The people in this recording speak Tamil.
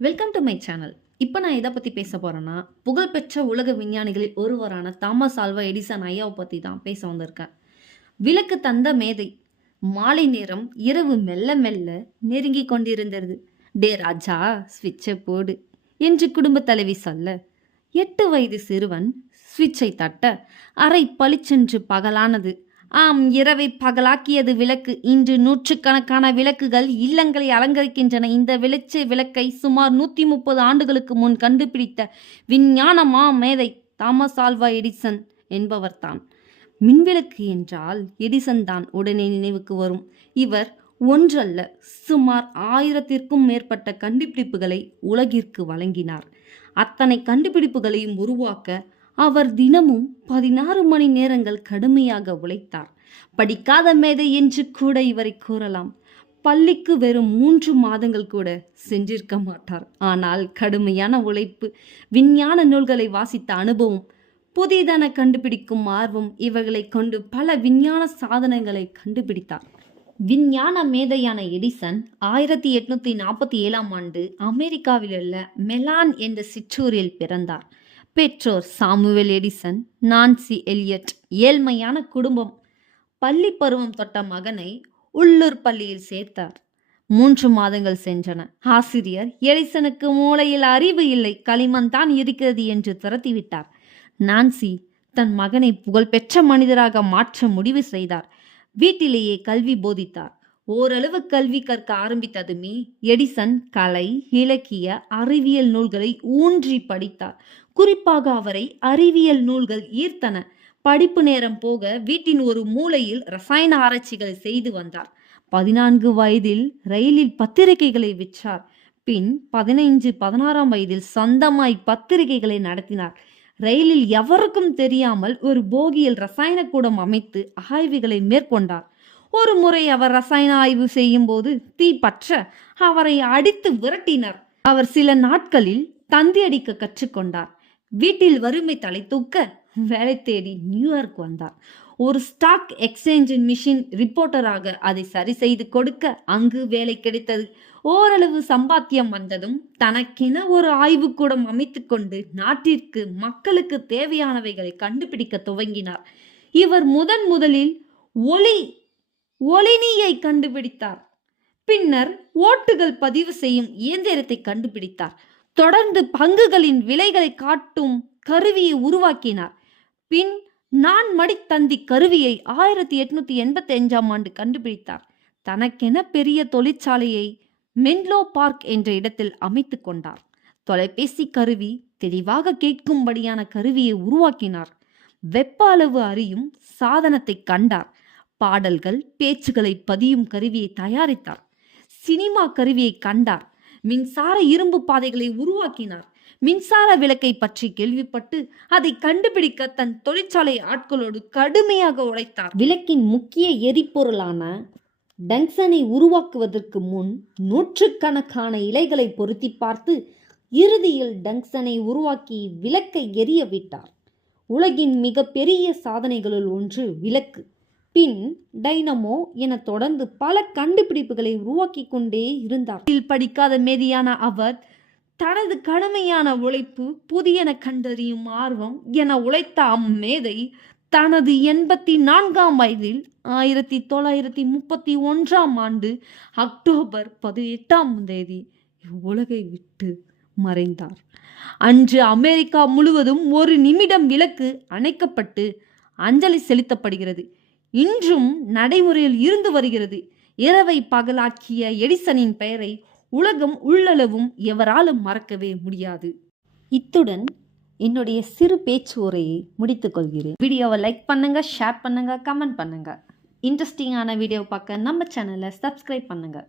Welcome to my channel. இப்போ நான் எதை பற்றி பேச போகிறேன்னா, புகழ்பெற்ற உலக விஞ்ஞானிகளில் ஒருவரான தாமஸ் ஆல்வா எடிசன் ஐயாவை பற்றி தான் பேச வந்திருக்கேன். விளக்கு தந்த மேதை. மாலை நேரம் இரவு மெல்ல மெல்ல நெருங்கி கொண்டிருந்தது. டே ராஜா, ஸ்விட்சை போடு என்று குடும்ப தலைவி சொல்ல, 8 வயது சிறுவன் ஸ்விட்சை தட்ட அறை பளிச்சென்று பகலானது. ஆம், இரவை பகலாக்கியது விளக்கு. இன்று நூற்றுக்கணக்கான விளக்குகள் இல்லங்களை அலங்கரிக்கின்றன. இந்த வெளிச்ச விளக்கை சுமார் 130 ஆண்டுகளுக்கு முன் கண்டுபிடித்த விஞ்ஞான மேதை தாமஸ் ஆல்வா எடிசன் என்பவர்தான். மின்விளக்கு என்றால் எடிசன் தான் உடனே நினைவுக்கு வரும். இவர் ஒன்றல்ல, சுமார் 1000க்கும் மேற்பட்ட கண்டுபிடிப்புகளை உலகிற்கு வழங்கினார். அத்தனை கண்டுபிடிப்புகளையும் உருவாக்க அவர் தினமும் 16 மணி நேரங்கள் கடுமையாக உழைத்தார். படிக்காத மேதை என்று கூட இவரை கூறலாம். பள்ளிக்கு வெறும் 3 மாதங்கள் கூட சென்றிருக்க மாட்டார். ஆனால் கடுமையான உழைப்பு, விஞ்ஞான நூல்களை வாசித்த அனுபவம், புதிதென கண்டுபிடிக்கும் ஆர்வம் இவர்களை கொண்டு பல விஞ்ஞான சாதனைகளை கண்டுபிடித்தார். விஞ்ஞான மேதையான எடிசன் 1847ஆம் ஆண்டு அமெரிக்காவில் உள்ள மெலான் என்ற சிற்றூரில் பிறந்தார். பெற்றோர் சாமுவேல் எடிசன், நான்சி எலியட். ஏழ்மையான குடும்பம். பள்ளி பருவம் தொட்ட மகனை உள்ளூர் பள்ளியில் சேர்த்தார். 3 மாதங்கள் சென்றன. ஆசிரியர் எடிசனுக்கு மூளையில் அறிவு இல்லை, களிமண் தான் இருக்கிறது என்று துரத்திவிட்டார். நான்சி தன் மகனை புகழ்பெற்ற மனிதராக மாற்ற முடிவு செய்தார். வீட்டிலேயே கல்வி போதித்தார். ஓரளவு கல்வி கற்க ஆரம்பித்ததுமே எடிசன் கலை, இலக்கிய, அறிவியல் நூல்களை ஊன்றி படித்தார். குறிப்பாக அவரை அறிவியல் நூல்கள் ஈர்த்தன. படிப்பு நேரம் போக வீட்டின் ஒரு மூலையில் ரசாயன ஆராய்ச்சிகளை செய்து வந்தார். 14 வயதில் ரயிலில் பத்திரிகைகளை விற்றார். பின் 15-16ஆம் வயதில் சொந்தமாய் பத்திரிகைகளை நடத்தினார். ரயிலில் எவருக்கும் தெரியாமல் ஒரு போகியில் ரசாயன கூடம் அமைத்து ஆய்வுகளை மேற்கொண்டார். ஒரு முறை அவர் ரசாயன ஆய்வு செய்யும் போது தீ பற்ற அவரை அடித்து விரட்டினர். அவர் சில நாட்களில் தந்தி அடிக்க கற்றுக்கொண்டார். வீட்டில் வறுமை தலை தூக்க வேலை தேடி நியூயார்க் வந்தார். ஒரு ஸ்டாக் எக்ஸ்சேஞ்சின் மிஷின் ரிப்போர்ட்டராக அதை சரி செய்து கொடுக்க அங்கு வேலை கிடைத்தது. ஓரளவு சம்பாத்தியம் வந்ததும் தனக்கென ஒரு ஆய்வுக்கூடம் அமைத்து கொண்டு நாட்டிற்கு மக்களுக்கு தேவையானவைகளை கண்டுபிடிக்க துவங்கினார். இவர் முதலில் ஒளினியை கண்டுபிடித்தார். பின்னர் ஓட்டுகள் பதிவு செய்யும் இயந்திரத்தை கண்டுபிடித்தார். தொடர்ந்து பங்குகளின் விலைகளை காட்டும் கருவியை உருவாக்கினார். பின் நான் மடித்தந்தி கருவியை 1885ஆம் ஆண்டு கண்டுபிடித்தார். தனக்கென பெரிய தொழிற்சாலையை மென்லோ பார்க் என்ற இடத்தில் அமைத்து கொண்டார். தொலைபேசி கருவி, தெளிவாக கேட்கும்படியான கருவியை உருவாக்கினார். வெப்ப அளவு அறியும் சாதனத்தை கண்டார். பாடல்கள், பேச்சுகளை பதியும் கருவியை தயாரித்தார். சினிமா கருவியை கண்டார். மின்சார இரும்பு பாதைகளை உருவாக்கினார். மின்சார விளக்கை பற்றி கேள்விப்பட்டு அதை கண்டுபிடிக்க தன் தொழிற்சாலை ஆட்களோடு கடுமையாக உழைத்தார். விளக்கின் முக்கிய எரிபொருளான டங்ஸ்டனை உருவாக்குவதற்கு முன் நூற்றுக்கணக்கான இலைகளை பொருத்தி பார்த்து இறுதியில் டங்ஸ்டனை உருவாக்கி விளக்கை எரிய விட்டார். உலகின் மிக பெரிய சாதனைகளுள் ஒன்று விளக்கு. பின் டைனமோ என தொடர்ந்து பல கண்டுபிடிப்புகளை உருவாக்கி கொண்டே இருந்தார். படிக்காத மேதையான அவர் தனது கடுமையான உழைப்பு, புதியன கண்டறியும் ஆர்வம் என உழைத்த அம்மேதை தனது 84ஆம் வயதில் 1931ஆம் ஆண்டு அக்டோபர் 18ஆம் தேதி உலகை விட்டு மறைந்தார். அன்று அமெரிக்கா முழுவதும் 1 நிமிடம் விளக்கு அணைக்கப்பட்டு அஞ்சலி செலுத்தப்படுகிறது. இன்றும் நடைமுறையில் இருந்து வருகிறது. இரவை பகலாக்கிய எடிசனின் பெயரை உலகம் உள்ளளவும் எவராலும் மறக்கவே முடியாது. இத்துடன் என்னுடைய சிறு பேச்சு உரையை முடித்துக் கொள்கிறேன். வீடியோவை லைக் பண்ணுங்க, ஷேர் பண்ணுங்க, கமெண்ட் பண்ணுங்க. இன்ட்ரெஸ்டிங்கான வீடியோ பார்க்க நம்ம சேனலை சப்ஸ்கிரைப் பண்ணுங்க.